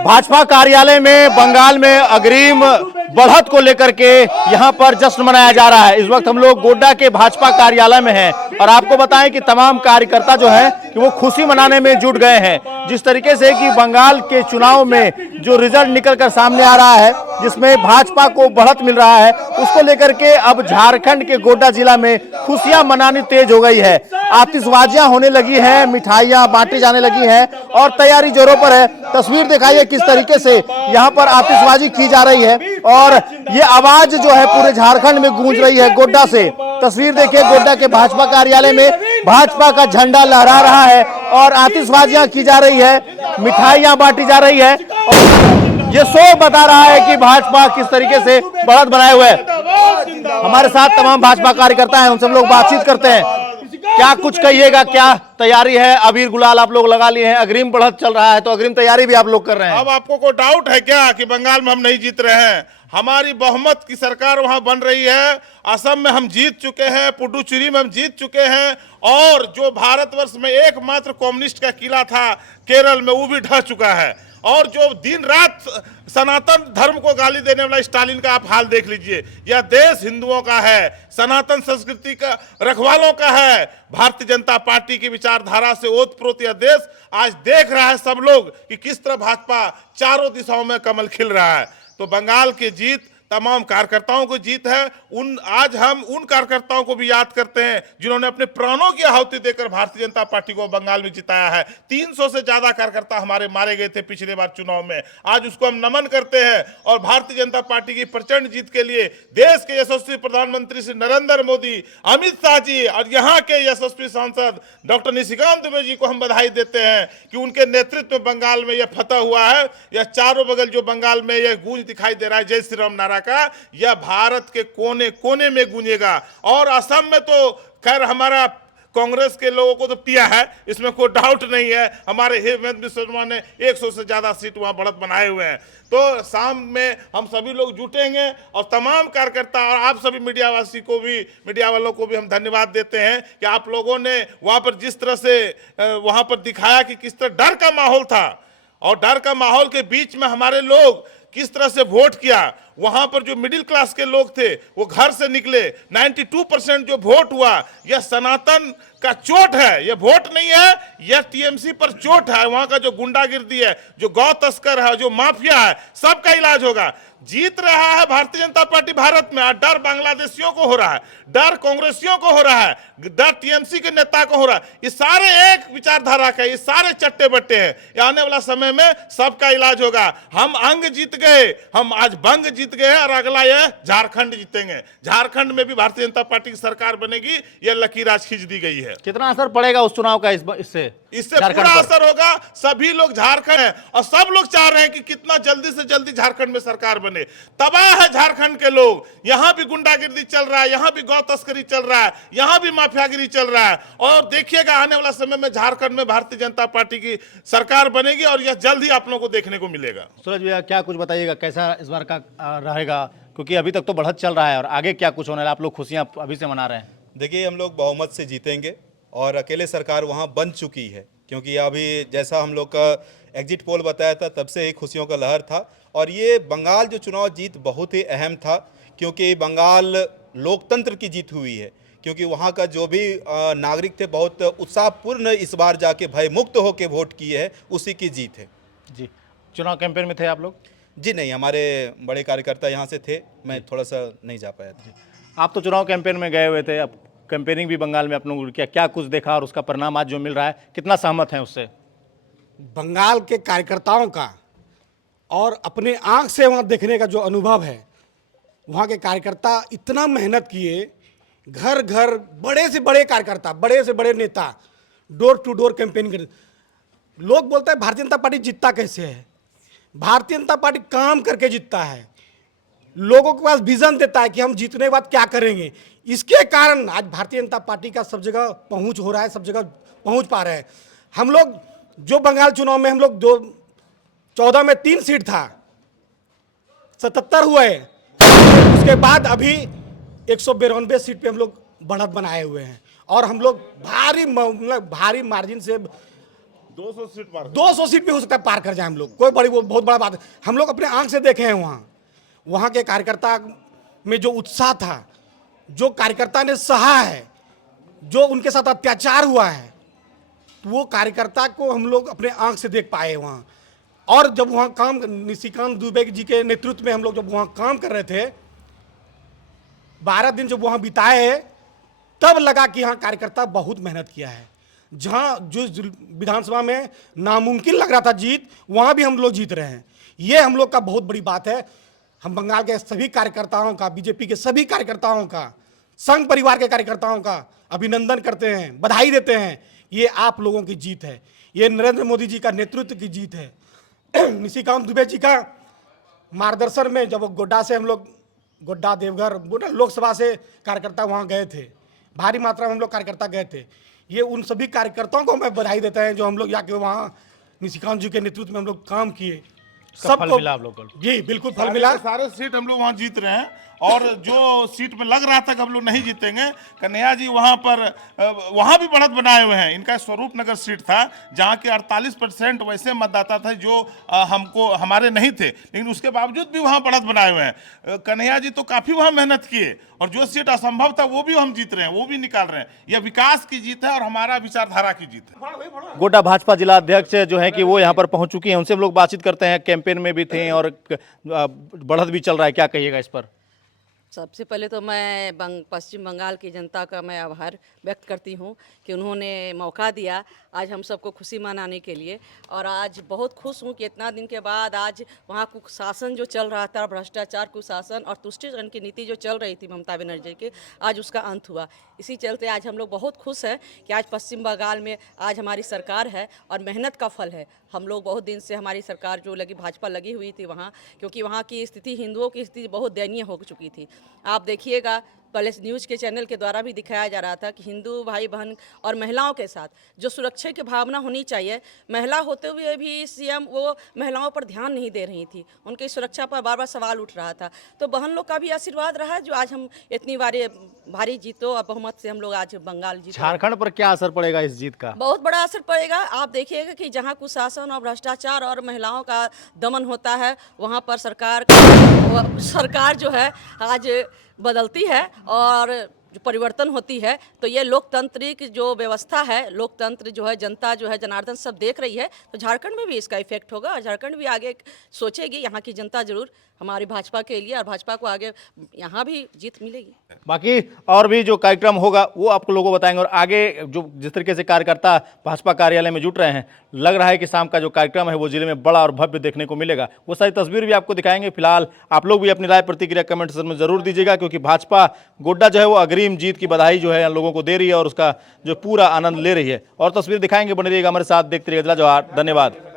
भाजपा कार्यालय में बंगाल में अग्रिम बढ़त को लेकर के यहां पर जश्न मनाया जा रहा है। इस वक्त हम लोग गोड्डा के भाजपा कार्यालय में हैं और आपको बताएं कि तमाम कार्यकर्ता जो है कि वो खुशी मनाने में जुट गए हैं। जिस तरीके से कि बंगाल के चुनाव में जो रिजल्ट निकलकर सामने आ रहा है, जिसमें भाजपा को बढ़त मिल रहा है, उसको लेकर के अब झारखंड के गोड्डा जिला में खुशियां मनानी तेज हो गई है। आतिशबाजियां होने लगी हैं, मिठाइयां बांटी जाने लगी हैं और तैयारी जोरों पर है। तस्वीर दिखाइए किस तरीके से यहां पर आतिशबाजी की जा रही है और ये आवाज जो है पूरे झारखंड में गूंज रही है गोड्डा से। तस्वीर देखिए, गोड्डा के भाजपा कार्यालय में भाजपा का झंडा लहरा रहा है और आतिशबाजियां की जा रही है, मिठाइयां बांटी जा रही है और ये शो बता रहा है कि भाजपा किस तरीके से बढ़त बनाए हुए है। हमारे साथ तमाम भाजपा कार्यकर्ता हैं, उनसे हम लोग बातचीत करते हैं। क्या कुछ कहिएगा, क्या तैयारी है? अबीर गुलाल आप लोग लगा लिए हैं, अग्रिम बढ़त चल रहा है, तो अग्रिम तैयारी भी आप लोग कर रहे हैं। अब आपको कोई डाउट है क्या कि बंगाल में हम नहीं जीत रहे हैं? हमारी बहुमत की सरकार वहां बन रही है। असम में हम जीत चुके हैं, पुडुचेरी में हम जीत चुके हैं और जो भारतवर्ष में एकमात्र कम्युनिस्ट का किला था केरल में, वो भी ढह चुका है। और जो दिन रात सनातन धर्म को गाली देने वाला स्टालिन का आप हाल देख लीजिए। यह देश हिंदुओं का है, सनातन संस्कृति का रखवालों का है। भारतीय जनता पार्टी की विचारधारा से ओतप्रोत यह देश आज देख रहा है सब लोग कि किस तरह भाजपा चारों दिशाओं में कमल खिल रहा है। तो बंगाल की जीत तमाम कार्यकर्ताओं को जीत है। आज हम उन कार्यकर्ताओं को भी याद करते हैं जिन्होंने अपने प्राणों की आहुति देकर भारतीय जनता पार्टी को बंगाल में जिताया है। 300 से ज्यादा कार्यकर्ता हमारे मारे गए थे पिछले बार चुनाव में। आज उसको हम नमन करते हैं और भारतीय जनता पार्टी की प्रचंड जीत के लिए देश के यशस्वी प्रधानमंत्री श्री नरेंद्र मोदी, अमित शाह जी और यहाँ के यशस्वी सांसद डॉक्टर निशिकांत दुबे जी को हम बधाई देते हैं कि उनके नेतृत्व में बंगाल में यह फतह हुआ है। यह चारों बगल जो बंगाल में यह गूंज दिखाई दे रहा है जय श्री राम नारा का, यह भारत के कोने कोने में गूंजेगा। और असम में तो खैर हमारा कांग्रेस के लोगों को तो पिया है, इसमें कोई डाउट नहीं है। हमारे हेमंत बिस्वा शर्मा ने 100 से ज्यादा सीट वहां बढ़त बनाए हुए हैं। तो शाम में हम सभी लोग जुटेंगे और तमाम कार्यकर्ता और आप सभी मीडियावासी को भी, मीडिया वालों को भी हम धन्यवाद देते हैं कि आप लोगों ने वहां पर जिस तरह से वहां पर दिखाया कि किस तरह डर का माहौल था और डर का माहौल के बीच में हमारे लोग किस तरह से वोट किया। वहां पर जो मिडिल क्लास के लोग थे वो घर से निकले। 92% जो वोट हुआ यह सनातन का चोट है, यह वोट नहीं है, यह टीएमसी पर चोट है। वहां का जो गुंडागिर्दी है, जो गौ तस्कर है, जो माफिया है, सबका इलाज होगा। जीत रहा है भारतीय जनता पार्टी भारत में। डर बांग्लादेशियों को हो रहा है, डर कांग्रेसियों को हो रहा है, डर टीएमसी के नेता को हो रहा है। ये सारे एक विचारधारा का, ये सारे चट्टे बट्टे हैं। आने वाला समय में सबका इलाज होगा। हम अंग जीत गए, हम आज बंग जीत गए और अगला यह झारखंड जीतेंगे। झारखंड में भी भारतीय जनता पार्टी की सरकार बनेगी, यह लकीर आज खींच दी गई है। कितना असर पड़ेगा उस चुनाव का इससे पूरा असर होगा। सभी लोग झारखंड है और सब लोग चाह रहे हैं कि कितना जल्दी से जल्दी झारखंड में सरकार बने। तबाह है झारखंड के लोग। यहां भी गुंडागिर्दी चल रहा है, यहां भी गौ तस्करी चल रहा है, यहां भी माफियागिरी चल रहा है। और देखिएगा आने वाला समय में झारखंड में भारतीय जनता पार्टी की सरकार बनेगी और यह जल्द ही आप लोगों को देखने को मिलेगा। सूरज भैया, क्या कुछ बताइएगा, कैसा इस बार का रहेगा? क्योंकि अभी तक तो बढ़त चल रहा है और आगे क्या कुछ होने वाला, आप लोग खुशियां अभी से मना रहे हैं। देखिए, हम लोग बहुमत से जीतेंगे और अकेले सरकार वहाँ बन चुकी है, क्योंकि अभी जैसा हम लोग का एग्जिट पोल बताया था तब से ही खुशियों का लहर था। और ये बंगाल जो चुनाव जीत बहुत ही अहम था, क्योंकि बंगाल लोकतंत्र की जीत हुई है। क्योंकि वहाँ का जो भी नागरिक थे बहुत उत्साहपूर्ण इस बार जाके भय मुक्त होकर वोट किए हैं, उसी की जीत है। जी, चुनाव कैंपेन में थे आप लोग? जी नहीं, हमारे बड़े कार्यकर्ता यहाँ से थे, मैं थोड़ा सा नहीं जा पाया था। आप तो चुनाव कैंपेन में गए हुए थे, अब कैंपेनिंग भी बंगाल में आप लोगों ने किया, क्या कुछ देखा और उसका परिणाम आज जो मिल रहा है, कितना सहमत हैं उससे? बंगाल के कार्यकर्ताओं का और अपने आंख से वहाँ देखने का जो अनुभव है, वहाँ के कार्यकर्ता इतना मेहनत किए, घर घर बड़े से बड़े कार्यकर्ता, बड़े से बड़े नेता डोर टू डोर कैंपेन कर। लोग बोलते हैं भारतीय जनता पार्टी जीतता कैसे है? भारतीय जनता पार्टी काम करके जीतता है, लोगों के पास विजन देता है कि हम जीतने के बाद क्या करेंगे। इसके कारण आज भारतीय जनता पार्टी का सब जगह पहुंच हो रहा है, सब जगह पहुंच पा रहे हैं। हम लोग जो बंगाल चुनाव में हम लोग 2014 में 3 सीट था, 77 हुए, उसके बाद अभी 192 सीट पे हम लोग बढ़त बनाए हुए हैं और हम लोग भारी मार्जिन से 200 सीट पार 200 सीट भी हो सकता है पार कर जाए हम लोग, कोई बड़ी वो बहुत बड़ा बात है। हम लोग अपने आंख से देखे हैं वहाँ के कार्यकर्ता में जो उत्साह था, जो कार्यकर्ता ने सहा है, जो उनके साथ अत्याचार हुआ है, तो वो कार्यकर्ता को हम लोग अपने आंख से देख पाए वहाँ। और जब वहाँ काम निशिकांत दुबे जी के नेतृत्व में हम लोग जब वहाँ काम कर रहे थे, 12 दिन जब वहाँ बिताए, तब लगा कि यहाँ कार्यकर्ता बहुत मेहनत किया है। जहाँ जो विधानसभा में नामुमकिन लग रहा था जीत, वहाँ भी हम लोग जीत रहे हैं। ये हम लोग का बहुत बड़ी बात है। हम बंगाल के सभी कार्यकर्ताओं का, बीजेपी के सभी कार्यकर्ताओं का, संघ परिवार के कार्यकर्ताओं का अभिनंदन करते हैं, बधाई देते हैं। ये आप लोगों की जीत है, ये नरेंद्र मोदी जी का नेतृत्व की जीत है। निशिकांत दुबे जी का मार्गदर्शन में जब गोड्डा से हम लोग, गोड्डा देवघर लोकसभा से कार्यकर्ता वहाँ गए थे, भारी मात्रा में हम लोग कार्यकर्ता गए थे। ये उन सभी कार्यकर्ताओं को मैं बधाई देता है जो हम लोग जाके वहाँ निशिकांत जी के नेतृत्व में हम लोग काम किए। फल मिला आप लोगों को? जी बिल्कुल फल मिला। सारे सीट हम लोग वहाँ जीत रहे हैं। और जो सीट में लग रहा था कि हम लोग नहीं जीतेंगे, कन्हैया जी वहाँ पर वहाँ भी बढ़त बनाए हुए हैं। इनका स्वरूप नगर सीट था जहाँ के 48% वैसे मतदाता थे जो हमारे नहीं थे, लेकिन उसके बावजूद भी वहाँ बढ़त बनाए हुए हैं। कन्हैया जी तो काफ़ी वहाँ मेहनत किए, और जो सीट असंभव था वो भी हम जीत रहे हैं, वो भी निकाल रहे हैं। यह विकास की जीत है और हमारा विचारधारा की जीत है। गोड्डा भाजपा जिला अध्यक्ष जो है कि वो यहाँ पर पहुंच चुकी हैं, उनसे हम लोग बातचीत करते हैं। कैंपेन में भी थे और बढ़त भी चल रहा है, क्या कहिएगा इस पर? सबसे पहले तो मैं पश्चिम बंगाल की जनता का मैं आभार व्यक्त करती हूँ कि उन्होंने मौका दिया आज हम सबको खुशी मनाने के लिए। और आज बहुत खुश हूँ कि इतना दिन के बाद आज वहाँ कुशासन जो चल रहा था, भ्रष्टाचार, कुशासन और तुष्टिकरण की नीति जो चल रही थी ममता बनर्जी की, आज उसका अंत हुआ। इसी चलते आज हम लोग बहुत खुश हैं कि आज पश्चिम बंगाल में आज हमारी सरकार है और मेहनत का फल है। हम लोग बहुत दिन से हमारी सरकार जो लगी, भाजपा लगी हुई थी वहाँ, क्योंकि वहाँ की स्थिति, हिंदुओं की स्थिति बहुत दयनीय हो चुकी थी। आप देखिएगा, पहले न्यूज़ के चैनल के द्वारा भी दिखाया जा रहा था कि हिंदू भाई बहन और महिलाओं के साथ जो सुरक्षा की भावना होनी चाहिए, महिला होते हुए भी सीएम वो महिलाओं पर ध्यान नहीं दे रही थी, उनकी सुरक्षा पर बार बार सवाल उठ रहा था। तो बहन लोग का भी आशीर्वाद रहा जो आज हम इतनी भारी जीतो और बहुमत से हम लोग आज बंगाल जीते। झारखंड पर क्या असर पड़ेगा इस जीत का? बहुत बड़ा असर पड़ेगा। आप देखिएगा कि जहाँ कुशासन और भ्रष्टाचार और महिलाओं का दमन होता है, वहाँ पर सरकार जो है आज बदलती है और जो परिवर्तन होती है। तो ये लोकतांत्रिक जो व्यवस्था है, लोकतंत्र जो है, जनता जो है, जनार्दन सब देख रही है। तो झारखंड में भी इसका इफेक्ट होगा और झारखंड भी आगे सोचेगी, यहाँ की जनता जरूर हमारी भाजपा के लिए, और भाजपा को आगे यहाँ भी जीत मिलेगी। बाकी और भी जो कार्यक्रम होगा वो आपको लोगों को बताएंगे। और आगे जो जिस तरीके से कार्यकर्ता भाजपा कार्यालय में जुट रहे हैं, लग रहा है कि शाम का जो कार्यक्रम है वो जिले में बड़ा और भव्य देखने को मिलेगा। वो सारी तस्वीर भी आपको दिखाएंगे। फिलहाल आप लोग भी अपनी राय प्रतिक्रिया कमेंट सेक्शन में जरूर दीजिएगा, क्योंकि भाजपा गोड्डा जो है वो अग्रिम जीत की बधाई जो है लोगों को दे रही है और उसका जो पूरा आनंद ले रही है। और तस्वीर दिखाएंगे, बने रहिएगा हमारे साथ, देखते रहिएगा जवाहर। धन्यवाद।